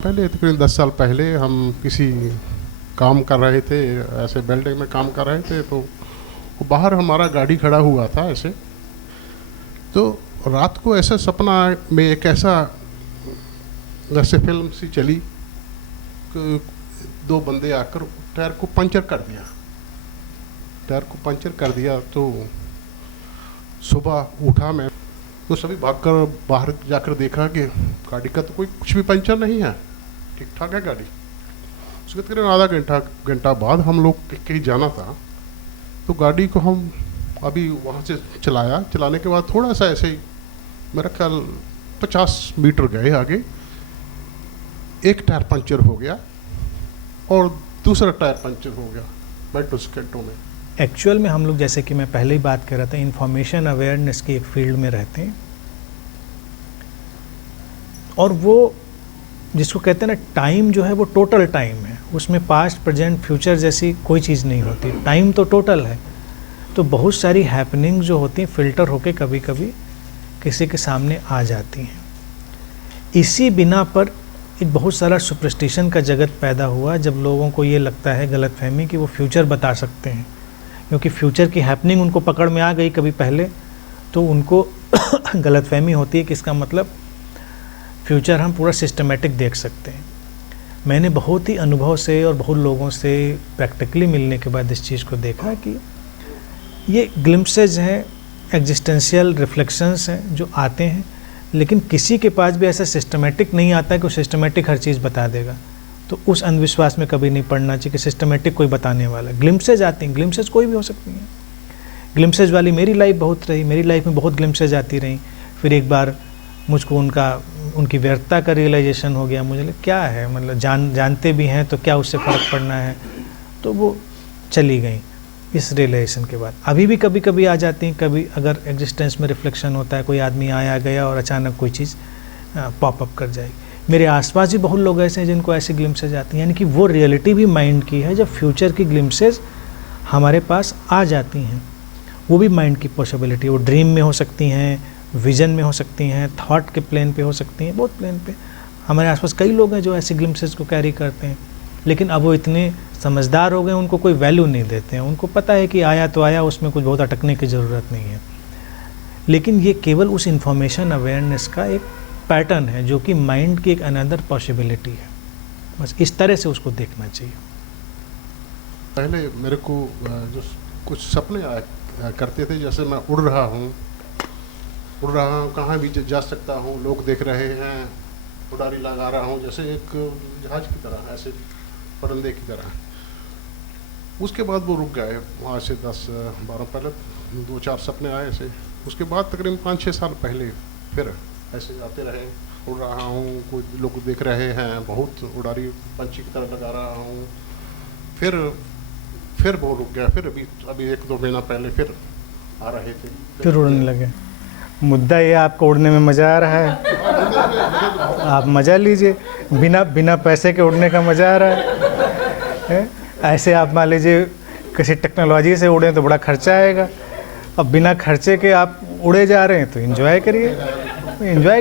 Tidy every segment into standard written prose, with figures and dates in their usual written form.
पहले तकरीबन 10 साल पहले हम किसी काम कर रहे थे, ऐसे बिल्डिंग में काम कर रहे थे, तो बाहर हमारा गाड़ी खड़ा हुआ था ऐसे। तो रात को ऐसा सपना में एक ऐसा जैसे फिल्म सी चली कि दो बंदे आकर टायर को पंचर कर दिया। तो सुबह उठा मैं, तो सभी भागकर बाहर जाकर देखा कि गाड़ी का तो कोई कुछ भी पंचर नहीं है, ठीक ठाक है गाड़ी। उसके तकरीबन आधा घंटा बाद हम लोग कहीं जाना था, तो गाड़ी को हम अभी वहाँ से चलाने के बाद थोड़ा सा ऐसे ही मेरा ख्याल 50 मीटर गए आगे, एक टायर पंचर हो गया और दूसरा टायर पंचर हो गया मेट्रो सेकेंडों में। एक्चुअल में हम लोग, जैसे कि मैं पहले ही बात कर रहा था, इंफॉर्मेशन अवेयरनेस की एक फील्ड में रहते हैं, और वो जिसको कहते हैं ना, टाइम जो है वो टोटल टाइम है, उसमें पास्ट प्रेजेंट फ्यूचर जैसी कोई चीज़ नहीं होती, टाइम तो टोटल है। तो बहुत सारी हैपनिंग जो होती हैं फ़िल्टर होके कभी कभी किसी के सामने आ जाती हैं। इसी बिना पर एक बहुत सारा सुपरस्टिशन का जगत पैदा हुआ, जब लोगों को ये लगता है, गलतफहमी, कि वो फ्यूचर बता सकते हैं, क्योंकि फ्यूचर की हैपनिंग उनको पकड़ में आ गई कभी पहले, तो उनको गलतफहमी होती है कि इसका मतलब फ्यूचर हम पूरा सिस्टमेटिक देख सकते हैं। मैंने बहुत ही अनुभव से और बहुत लोगों से प्रैक्टिकली मिलने के बाद इस चीज़ को देखा कि ये ग्लिम्पसेज हैं, एग्जिस्टेंशियल रिफ्लेक्शंस हैं जो आते हैं, लेकिन किसी के पास भी ऐसा सिस्टमेटिक नहीं आता है कि वो सिस्टमेटिक हर चीज़ बता देगा। तो उस अंधविश्वास में कभी नहीं पड़ना चाहिए कि सिस्टमेटिक कोई बताने वाला। ग्लिम्पसेज आती हैं, ग्लिम्पसेज कोई भी हो सकती हैं। ग्लिम्पसेज वाली मेरी लाइफ बहुत रही, मेरी लाइफ में बहुत ग्लिम्पसेज आती रहीं। फिर एक बार मुझको उनकी व्यर्थता का रियलाइजेशन हो गया। मुझे लगा क्या है, मतलब जानते भी हैं तो क्या उससे फ़र्क पड़ना है, तो वो चली गई इस रियलाइजेशन के बाद। अभी भी कभी कभी आ जाती हैं, कभी अगर एग्जिस्टेंस में रिफ्लेक्शन होता है, कोई आदमी आया गया और अचानक कोई चीज़ पॉपअप कर जाएगी। मेरे आसपास भी बहुत लोग ऐसे हैं जिनको ऐसी ग्लिम्पसेज आती हैं, यानी कि वो रियलिटी भी माइंड की है, जब फ्यूचर की ग्लिम्पसेज हमारे पास आ जाती हैं। वो भी माइंड की पॉसिबिलिटी, वो ड्रीम में हो सकती हैं, विजन में हो सकती हैं, थॉट के प्लेन पे हो सकती हैं, बहुत प्लेन पे। हमारे आसपास कई लोग हैं जो ऐसी ग्लिम्पसेज को कैरी करते हैं, लेकिन अब वो इतने समझदार हो गए, उनको कोई वैल्यू नहीं देते हैं। उनको पता है कि आया तो आया, उसमें कुछ बहुत अटकने की ज़रूरत नहीं है। लेकिन ये केवल उस इंफॉर्मेशन अवेयरनेस का एक पैटर्न है जो कि माइंड की एक अनदर पॉसिबिलिटी है। बस इस तरह से उसको देखना चाहिए। पहले मेरे को जो कुछ सपने आया करते थे, जैसे मैं उड़ रहा हूँ, कहाँ भी जा सकता हूँ, लोग देख रहे हैं, उड़ारी लगा रहा हूँ, जैसे एक जहाज की तरह, ऐसे परिंदे की तरह। उसके बाद वो रुक गए। वहाँ से 10-12 पहले 2-4 सपने आए ऐसे। उसके बाद तकरीबन 5-6 साल पहले फिर ऐसे आते रहे, उड़ रहा हूँ, कोई लोग देख रहे हैं, बहुत उड़ारी पंछी की तरह लगा रहा हूँ। फिर वो रुक गया। फिर अभी 1-2 महीना पहले फिर आ रहे थे, फिर उड़ने लगे। मुद्दा ये, आपको उड़ने में मज़ा आ रहा है, आप मज़ा लीजिए। बिना पैसे के उड़ने का मज़ा आ रहा है। ऐसे आप मान लीजिए किसी टेक्नोलॉजी से उड़ें तो बड़ा खर्चा आएगा, अब बिना खर्चे के आप उड़े जा रहे हैं तो एंजॉय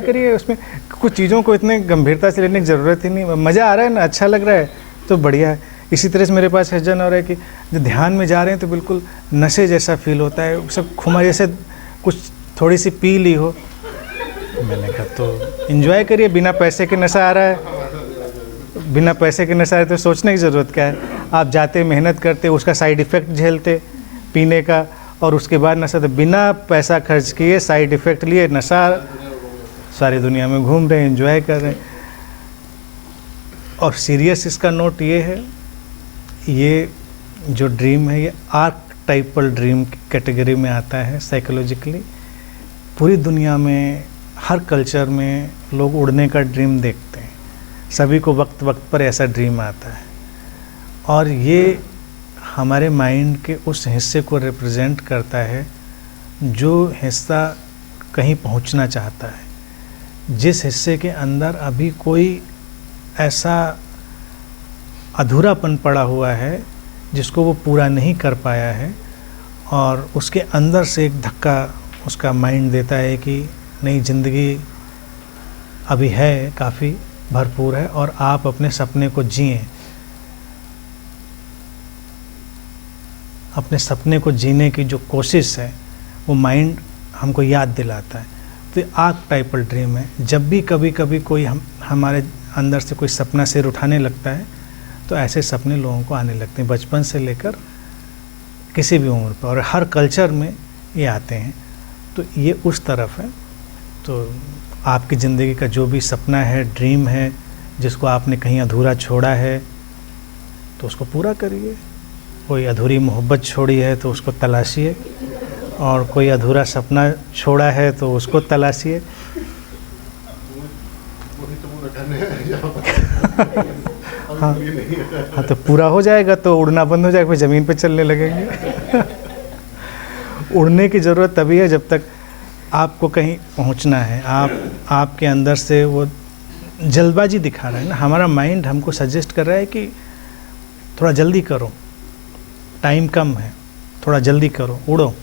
करिए। उसमें कुछ चीज़ों को इतने गंभीरता से लेने की ज़रूरत ही नहीं। मज़ा आ रहा है ना, अच्छा लग रहा है तो बढ़िया है। इसी तरह से मेरे पास सज्जन हो रहा है कि जो ध्यान में जा रहे हैं तो बिल्कुल नशे जैसा फील होता है, सब खुमा जैसे कुछ थोड़ी सी पी ली हो। मैंने कहा तो एंजॉय करिए, बिना पैसे के नशा आ रहा है, बिना पैसे के नशा है तो सोचने की ज़रूरत क्या है। आप जाते, मेहनत करते, उसका साइड इफ़ेक्ट झेलते पीने का, और उसके बाद नशा, तो बिना पैसा खर्च किए साइड इफ़ेक्ट लिए नशा, सारी दुनिया में घूम रहे हैं, एंजॉय कर रहे हैं। और सीरियस इसका नोट ये है, ये जो ड्रीम है ये आर्कटाइपल ड्रीम कैटेगरी में आता है साइकोलॉजिकली। पूरी दुनिया में हर कल्चर में लोग उड़ने का ड्रीम देखते हैं, सभी को वक्त वक्त पर ऐसा ड्रीम आता है, और ये हमारे माइंड के उस हिस्से को रिप्रेजेंट करता है जो हिस्सा कहीं पहुंचना चाहता है, जिस हिस्से के अंदर अभी कोई ऐसा अधूरापन पड़ा हुआ है जिसको वो पूरा नहीं कर पाया है, और उसके अंदर से एक धक्का उसका माइंड देता है कि नहीं, ज़िंदगी अभी है काफ़ी, भरपूर है और आप अपने सपने को जिएं। अपने सपने को जीने की जो कोशिश है वो माइंड हमको याद दिलाता है। तो आर्केटाइपल ड्रीम है। जब भी कभी कभी कोई हमारे अंदर से कोई सपना सिर उठाने लगता है तो ऐसे सपने लोगों को आने लगते हैं, बचपन से लेकर किसी भी उम्र पर, और हर कल्चर में ये आते हैं। तो ये उस तरफ है। तो आपकी ज़िंदगी का जो भी सपना है, ड्रीम है, जिसको आपने कहीं अधूरा छोड़ा है तो उसको पूरा करिए। कोई अधूरी मोहब्बत छोड़ी है तो उसको तलाशिए, और कोई अधूरा सपना छोड़ा है तो उसको तलाशिए। हाँ हाँ, तो पूरा हो जाएगा तो उड़ना बंद हो जाएगा, फिर ज़मीन पे चलने लगेंगे। उड़ने की ज़रूरत तभी है जब तक आपको कहीं पहुंचना है। आपके अंदर से वो जल्दबाजी दिखा रहा है ना, हमारा माइंड हमको सजेस्ट कर रहा है कि थोड़ा जल्दी करो, टाइम कम है, थोड़ा जल्दी करो, उड़ो।